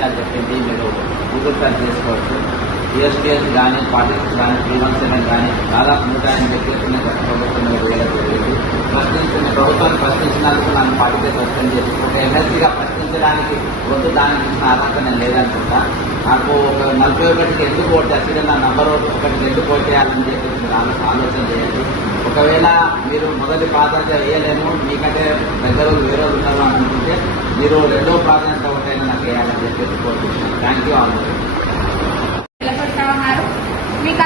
విషయాలు చెప్పింది మీరు గూగుల్ సెర్చ్ చేసుకోవచ్చు. యూఎస్టీఎస్ కానీ, పార్టీస్ కానీ, 317 కానీ దాదాపు 180 కేసులు ప్రభుత్వం వేయడం జరిగింది. ప్రభుత్వాన్ని ప్రశ్నించినందుకు నన్ను పార్టీకే సస్పెండ్ చేసి ఒక ఎమ్మెల్సీగా ప్రశ్నించడానికి వద్దు, దానికి ఇచ్చిన అర్హత నేను లేదనుకుంటా. నాకు ఒక 41కి ఎందుకు ఓటు చేస్తే నా నంబర్ 1 ఎందుకు ఓటు చేయాలని చెప్పేసి మీరు ఆలోచన చేయండి. ఒకవేళ మీరు మొదటి ప్రాధాన్యత వేయలేము, మీకంటే దగ్గర వేరే ఉన్నారు అనుకుంటే మీరు రెండో ప్రాధాన్యత ఒకటైనా నాకు వేయాలని చెప్పేసి కోరుకుంటున్నాను. Thank you all. మీకు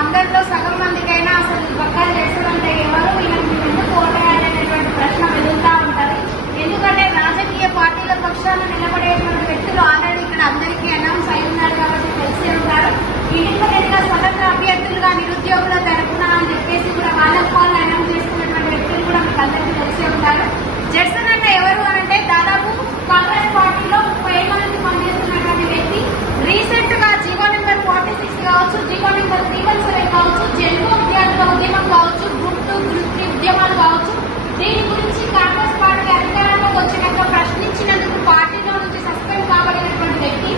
అందరిలో సగం మందికైనా అసలు పక్కా చేస్తారంటే ఎవరు వీళ్ళకి ఎందుకు ఓటేయాలనేటువంటి ప్రశ్న వెళ్తా ఉంటారు. ఎందుకంటే రాజకీయ పార్టీల పక్షాన నిలబడేటువంటి వ్యక్తులు ఆల్రెడీ ఇక్కడ అందరికీ అనౌన్స్ అయి ఉన్నారు కాబట్టి తెలిసే ఉంటారు. ఇండిపెండెంట్ గా స్వతంత్ర అభ్యర్థులుగా నిరుద్యోగుల తరఫున అని చెప్పేసి కూడా వాళ్ళకు వాళ్ళు అనౌన్స్ చేసుకున్నటువంటి వ్యక్తులు కూడా మీకు అందరికీ తెలిసే ఉంటారు. జడ్సన్ అన్న ఎవరు అనంటే దాదాపు కాంగ్రెస్ పార్టీలో 30 మంది పనిచేస్తున్నటువంటి వ్యక్తి. రీసెంట్ గా జీవో నెంబర్ 46 కావచ్చు, జీవో నెంబర్ 317 కావచ్చు, జన్మ విద్యార్థుల ఉద్యమం కావచ్చు, గ్రూప్ 2, గ్రూప్ 3 ఉద్యమాలు కావచ్చు, దీని గురించి కాంగ్రెస్ పార్టీ అధికారంలోకి వచ్చినాక ప్రశ్నించినందుకు పార్టీలో నుంచి సస్పెండ్ కాబడినటువంటి వ్యక్తి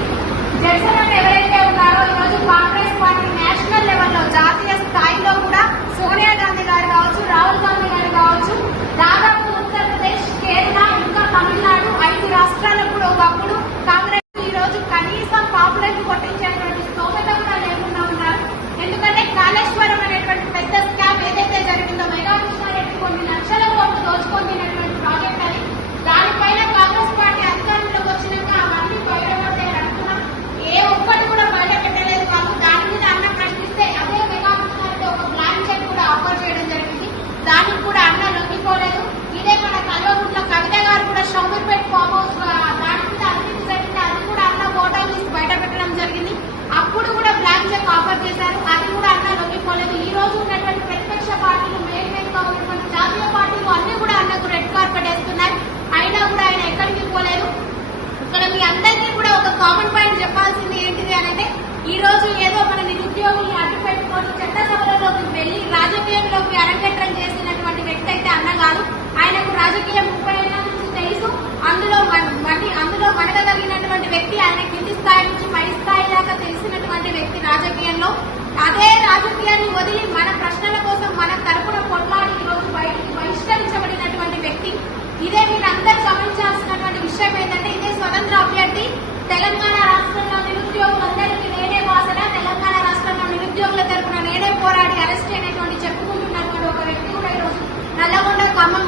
జడ్సన్ అన్న ఎవరైతే ఉన్నారో ఈరోజు కాంగ్రెస్ పార్టీ నేషనల్ లెవెల్లో జాతీయ స్థాయిలో కూడా సోనియా గాంధీ గారు కావచ్చు, రాహుల్ గాంధీ గారు కావచ్చు, దాదాపు ఉత్తరప్రదేశ్, కేరళ, ఇంకా తమిళనాడు 5 రాష్ట్రాలకు కూడా ఒకప్పుడు కాంగ్రెస్ ఈరోజు కనీసం పాపులర్ కొట్టించేటువంటి స్తోమత కూడా లేకుండా ఉన్నారు. ఎందుకంటే కాళేశ్వరం అనేటువంటి పెద్ద స్కామ్ ఏదైతే జరిగిందో, మెగా కృష్ణారెడ్డి కొన్ని లక్షల కోట్లు దోచుకుంటున్నటువంటి ప్రాజెక్ట్ అని, దానిపైన కాంగ్రెస్ పార్టీ అధికారంలోకి వచ్చినాక అవన్నీ బయటపడితే అనుకున్నాం. ఏ ఒక్కటి కూడా బయట పెట్టలేదు కాదు. దాని మీద అన్న ప్రశ్నిస్తే అదే మెగా కృష్ణారెడ్డి ఒక బ్లాంక్ చెక్ కూడా ఆఫర్ చేయడం జరిగింది. దానికి కూడా అన్న లొంగిపోలేదు. ఇదే మన కల్వకుంట్ల కవిత గారు కూడా షౌమీర్పేట్ ఫామ్ హౌస్ దాని మీద అవినీతి జరిగింది. అది కూడా అన్న ఫోటోలు తీసి బయట పెట్టడం జరిగింది. అప్పుడు కూడా బ్లాంక్ చెక్ ఆఫర్ చేశారు. అది కూడా అన్న లొంగిపోలేదు. ఈ రోజు ఉన్నటువంటి ప్రతిపక్ష పార్టీలు మెయిన్ గా ఉన్నటువంటి జాతీయ పార్టీలు అన్ని కూడా అన్నకు రెడ్ కార్పెట్ వేస్తున్నాయి. అయినా కూడా ఆయన ఎక్కడికి పోలేదు. ఇక్కడ మీ అందరికీ కూడా ఒక కామన్ పాయింట్ చెప్పాల్సింది ఏంటిది అంటే, ఈ రోజు ఏదో మన నిరుద్యోగుల్ని అడ్డు పెట్టుకొని చట్టసభలలోకి వెళ్లి రాజకీయంలోకి అరంగేట్రం చేసినటువంటి వ్యక్తి అయితే అన్న కాదు. ఆయనకు రాజకీయం 30 ఏళ్ల నుంచి తెలుసు. అందులో మనగలిగినటువంటి వ్యక్తి. ఆయన కింది స్థాయి నుంచి పై స్థాయి దాకా తెలిసినటువంటి వ్యక్తి రాజకీయంలో. అదే రాజకీయాన్ని వదిలి మన ప్రశ్నల కోసం మన తరపున కొట్లాడి ఈరోజు బహిష్కరించబడినటువంటి వ్యక్తి. ఇదే మీరందరూ గమనించాల్సినటువంటి విషయం ఏంటంటే, ఇదే స్వతంత్ర అభ్యర్థి. తెలంగాణ రాష్ట్రంలో నిరుద్యోగులందరికీ నేనే వాసన, తెలంగాణ రాష్ట్రంలో నిరుద్యోగుల తరపున నేనే పోరాడి అరెస్ట్ అయినటువంటి చెప్పుకుంటున్నటువంటి ఒక వ్యక్తి కూడా ఈరోజు నల్లగొండ, ఖమ్మం